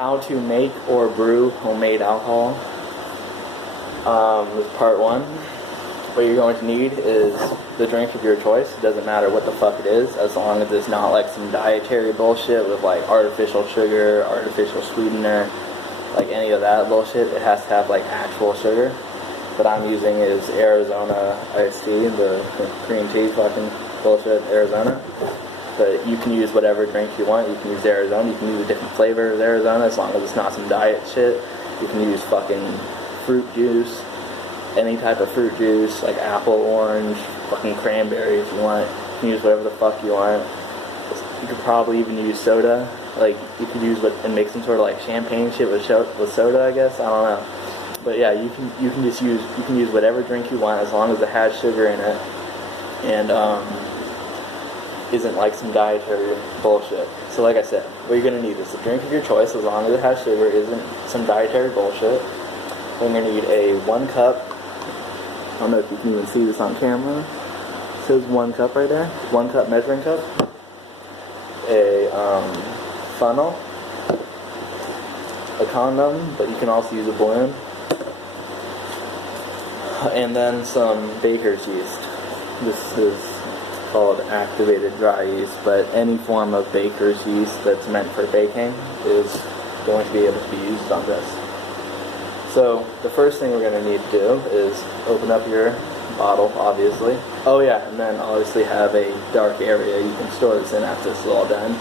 how to make or brew homemade alcohol. This is part one. What you're going to need is the drink of your choice. It doesn't matter what the fuck it is, as long as it's not like some dietary bullshit with like artificial sugar, artificial sweetener, like any of that bullshit. It has to have like actual sugar. What I'm using is Arizona iced tea, the cream tea fucking bullshit Arizona. But you can use whatever drink you want. You can use Arizona. You can use a different flavor of Arizona as long as it's not some diet shit. You can use fucking fruit juice, any type of fruit juice, like apple, orange, fucking cranberry if you want. You can use whatever the fuck you want. You could probably even use soda. Like, you could use and make some sort of like champagne shit with soda, I guess. I don't know. But yeah, you can use whatever drink you want as long as it has sugar in it and isn't like some dietary bullshit. So like I said, what you're gonna need is a drink of your choice as long as it has sugar, isn't some dietary bullshit. Then you're gonna need a 1 cup. I don't know if you can even see this on camera. It says 1 cup right there. 1 cup measuring cup. A funnel. A condom, but you can also use a balloon. And then some baker's yeast. This is called activated dry yeast, but any form of baker's yeast that's meant for baking is going to be able to be used on this. So the first thing we're going to need to do is open up your bottle, obviously. Oh yeah, and then obviously have a dark area you can store this in after this is all done,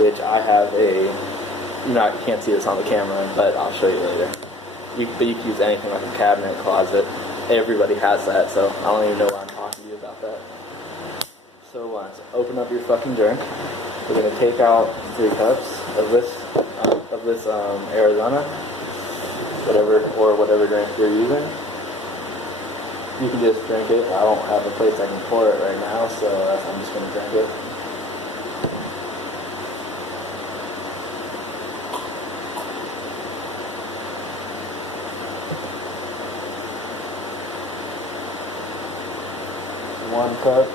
which I have you can't see this on the camera, but I'll show you later. But you can use anything like a cabinet, closet. Everybody has that, so I don't even know why I'm talking to you about that. So let's open up your fucking drink. We're gonna take out 3 cups of this Arizona, whatever drink you're using. You can just drink it. I don't have a place I can pour it right now, so I'm just gonna drink it. One cup,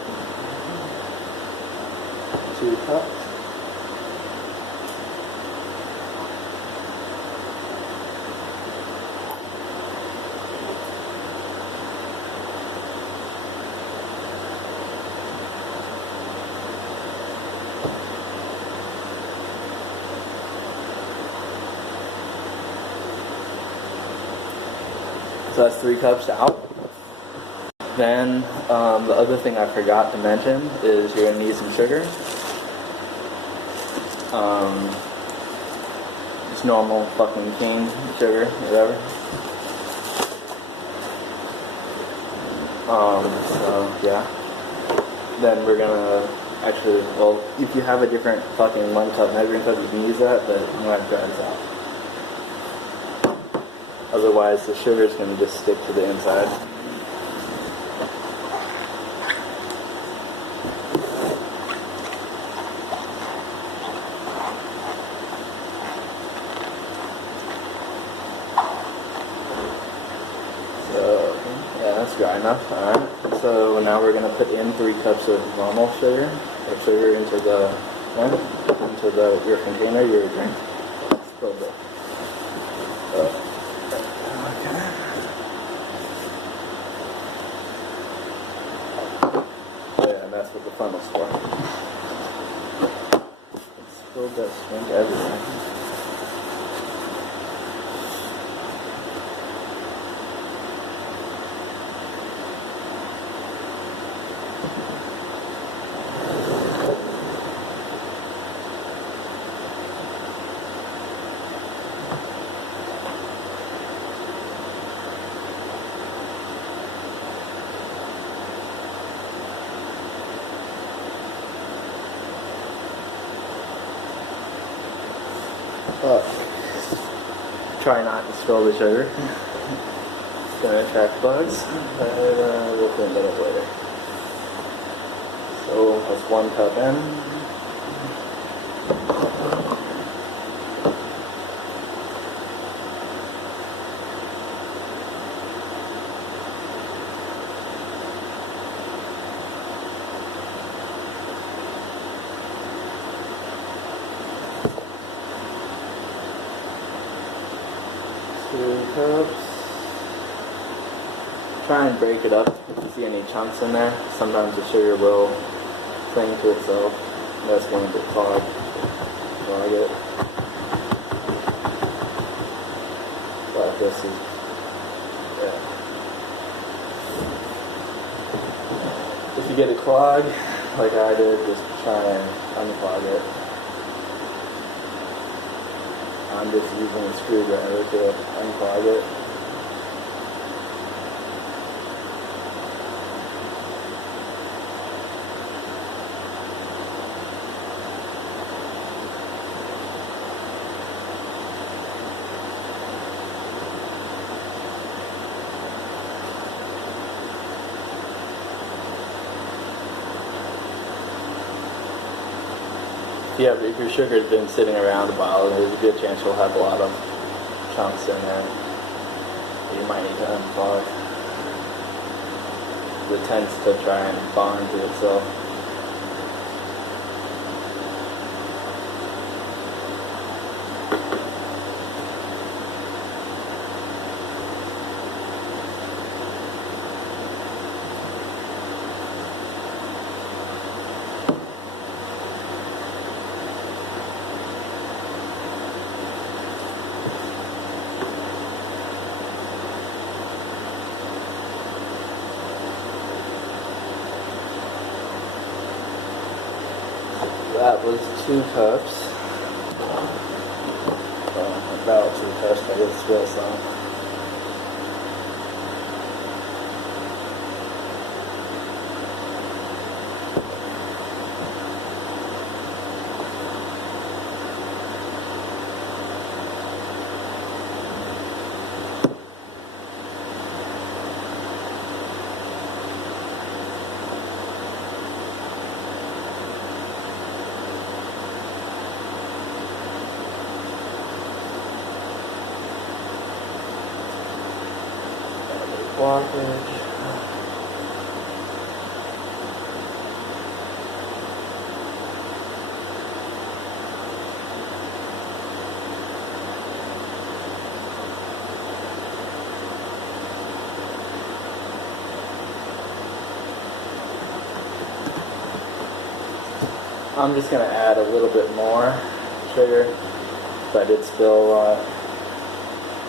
2 cups. So that's 3 cups out. Then the other thing I forgot to mention is you're going to need some sugar. Just normal fucking cane sugar, whatever. So yeah. Then we're gonna if you have a different fucking 1 cup measuring cup, you can use that, but I'm gonna try this out. Otherwise, the sugar is gonna just stick to the inside. Dry enough. Alright, so now we're going to put in 3 cups of normal sugar, or sugar into your container, your drink. Spill it. Okay. Yeah, and that's what the funnel's for. Spill that drink everywhere. Try not to spill the sugar. It's going to attract bugs. We'll clean it up later. So that's 1 cup in. 2 cups. Try and break it up if you see any chunks in there. Sometimes the sugar will cling to itself. That's when it gets clogged. Clog it. But this is, yeah. If you get it clogged, like I did, just try and unclog it. I'm just using a screwdriver to unclog it. Yeah, but if your sugar's been sitting around a while, there's a good chance you'll have a lot of chunks in there. You might need to unclog. It tends to try and bond to itself. That was 2 cups. About 2 cups, I did spill some. Blockage. I'm just going to add a little bit more sugar if I did spill a lot.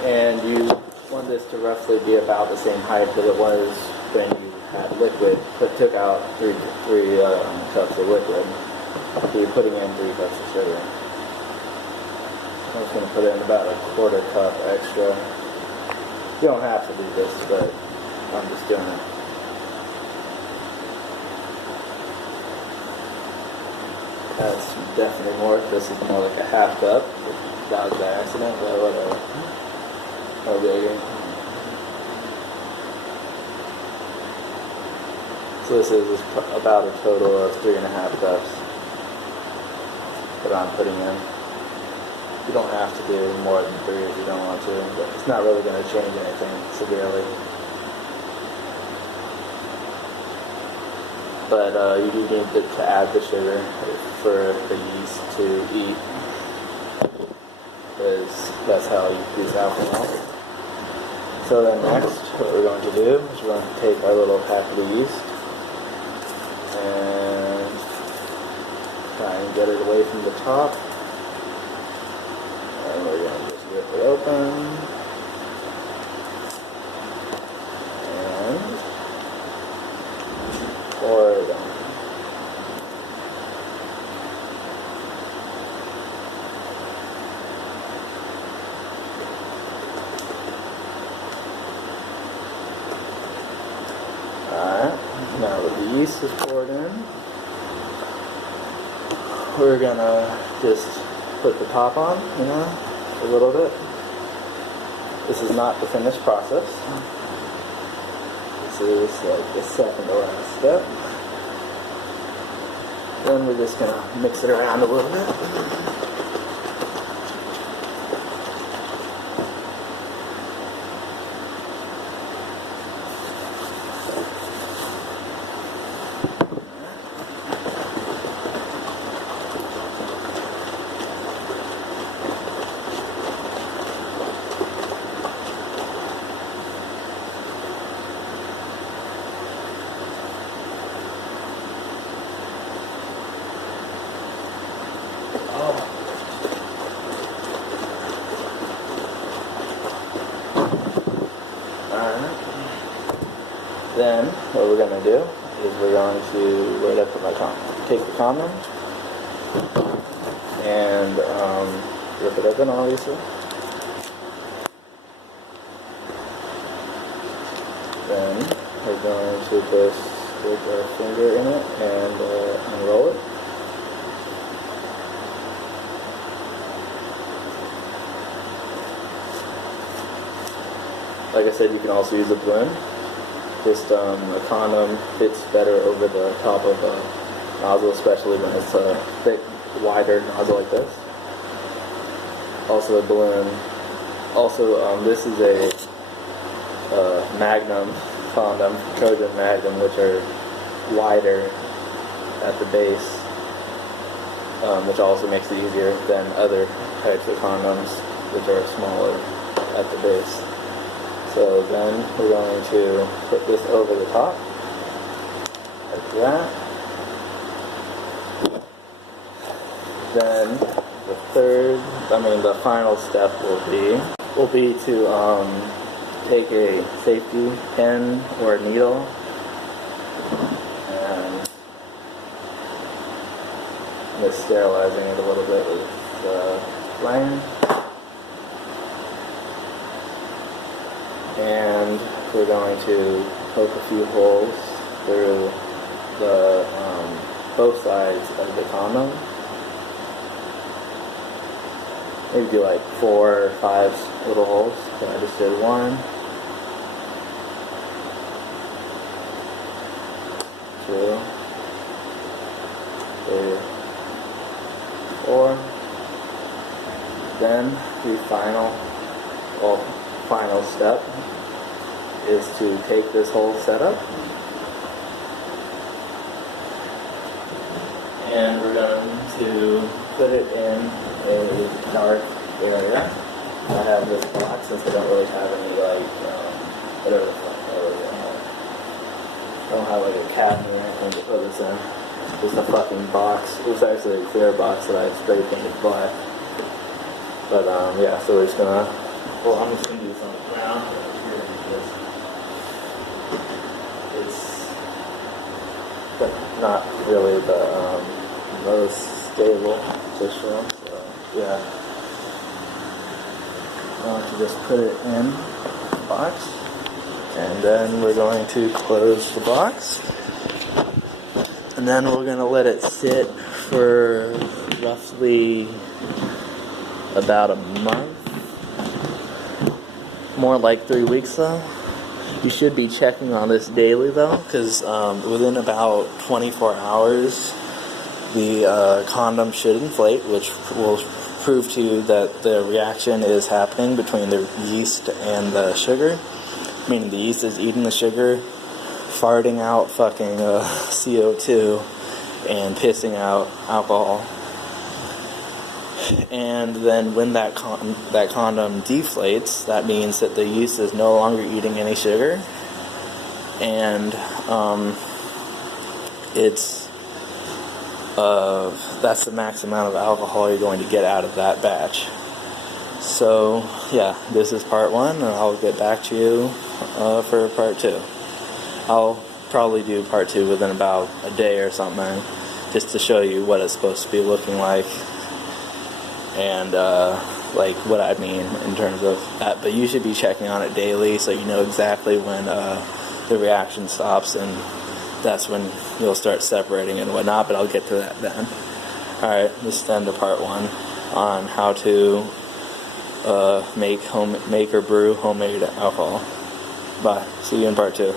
And you want this to roughly be about the same height that it was when you had liquid, but took out three cups of liquid. So you're putting in 3 cups of sugar. I'm just going to put in about a 1/4 cup extra. You don't have to do this, but I'm just doing it. That's definitely more. This is more like a 1/2 cup. That was by accident, but whatever. No biggie. So this is about a total of 3.5 cups that I'm putting in. You don't have to do more than 3 if you don't want to, but it's not really going to change anything severely. But you do need to add the sugar for the yeast to eat, because that's how you produce alcohol. So then next, what we're going to do is we're going to take our little packet of yeast and try and get it away from the top. And we're going to just rip it open. And pour it on. Alright, now that the yeast is poured in, we're gonna just put the top on, a little bit. This is not the finished process. This is like the second to last step. Then we're just gonna mix it around a little bit. Then what we're going to do is we're going to, where did I put my condom? Take the condom and rip it open, obviously. Then we're going to just stick our finger in it and unroll it. Like I said, you can also use a balloon. Just a condom fits better over the top of a nozzle, especially when it's a thick, wider nozzle like this. Also a balloon. Also, this is a Magnum condom, Trojan Magnum, which are wider at the base, which also makes it easier than other types of condoms, which are smaller at the base. So then we're going to put this over the top, like that. Then the final step will be to take a safety pin or needle and I'm just sterilizing it a little bit with flame. And we're going to poke a few holes through the both sides of the condom. Maybe do like 4 or 5 little holes. So I just did 1, 2, 3, 4. Then the final step is to take this whole setup and we're going to put it in a dark area. I have this box since I don't really have any whatever the fuck I don't have like a cabinet or anything to put this in. Just a fucking box. It was actually a clear box that I spray painted black. But yeah, so we're just gonna, I'm just gonna do this on the ground. It's not really the most stable position, so yeah. I want to just put it in the box, and then we're going to close the box, and then we're going to let it sit for roughly about a month, more like 3 weeks though. You should be checking on this daily though, because within about 24 hours the condom should inflate, which will prove to you that the reaction is happening between the yeast and the sugar, meaning the yeast is eating the sugar, farting out fucking CO2 and pissing out alcohol. And then when that condom deflates, that means that the yeast is no longer eating any sugar, and that's the max amount of alcohol you're going to get out of that batch. So yeah, this is part 1, and I'll get back to you for part 2. I'll probably do part 2 within about a day or something, just to show you what it's supposed to be looking like. And like what I mean in terms of that, but you should be checking on it daily so you know exactly when the reaction stops, and that's when you'll start separating and whatnot, but I'll get to that then. Alright, this is the end of part 1 on how to make or brew homemade alcohol. Bye. See you in part 2.